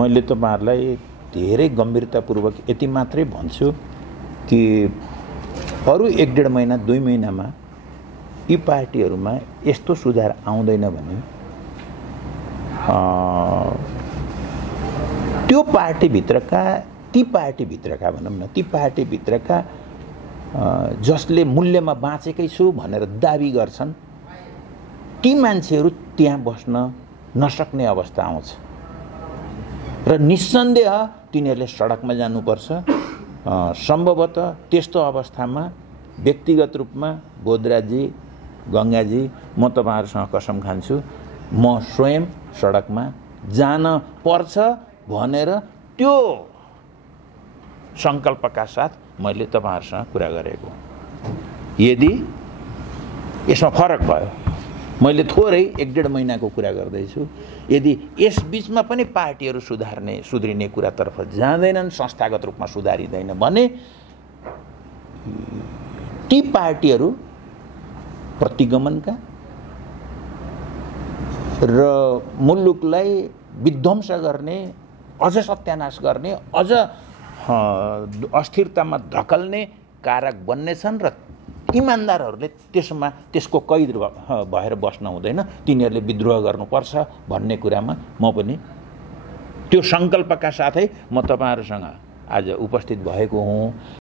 मैले तपाईहरुलाई धेरै गम्भीरतापूर्वक यति मात्रै भन्छु कि अरु 1.5 महिना 2 महिनामा यी पार्टीहरुमा यस्तो सुधार आउँदैन भने त्यो पार्टी भित्रका भनौं न ती पार्टी भित्रका जसले मूल्यमा बाँचेकै छु भनेर दाबी गर्छन् ती मान्छेहरु त्यहाँ बस्न नसक्ने अवस्था आउँछ र निस्सन्देह तिनीहरुले सडकमा जानुपर्छ। सम्भवतः त्यस्तो अवस्थामा व्यक्तिगत रूपमा बोधराजी गंगाजी म तपाईहरुसँग कसम खान्छु म स्वयं सडकमा जान पर्छ भनेर त्यो संकल्पका साथ मैले तपाईहरुसँग कुरा गरेको। यदि यसमा फरक भयो मैले थोरै 1.5 महिनाको कुरा गर्दैछु यदि यस बीचमा पनि पार्टीहरु सुध्रिने कुरातर्फ जाँदैनन् संस्थागत रूपमा सुधारिदैन भने ती पार्टीहरु प्रतिगमनका र मुलुकलाई विध्वंस गर्ने अझ सत्यानाश गर्ने अझ अस्थिरतामा धकल्ने कारक बन्नेछन् र इमानदारहरूले त्यसको कैद भएर बस्न हुँदैन तिनीहरूले विद्रोह गर्नुपर्छ भन्ने कुरामा म पनि त्यो संकल्पका साथै म तपाईहरुसँग आज उपस्थित भएको हुँ।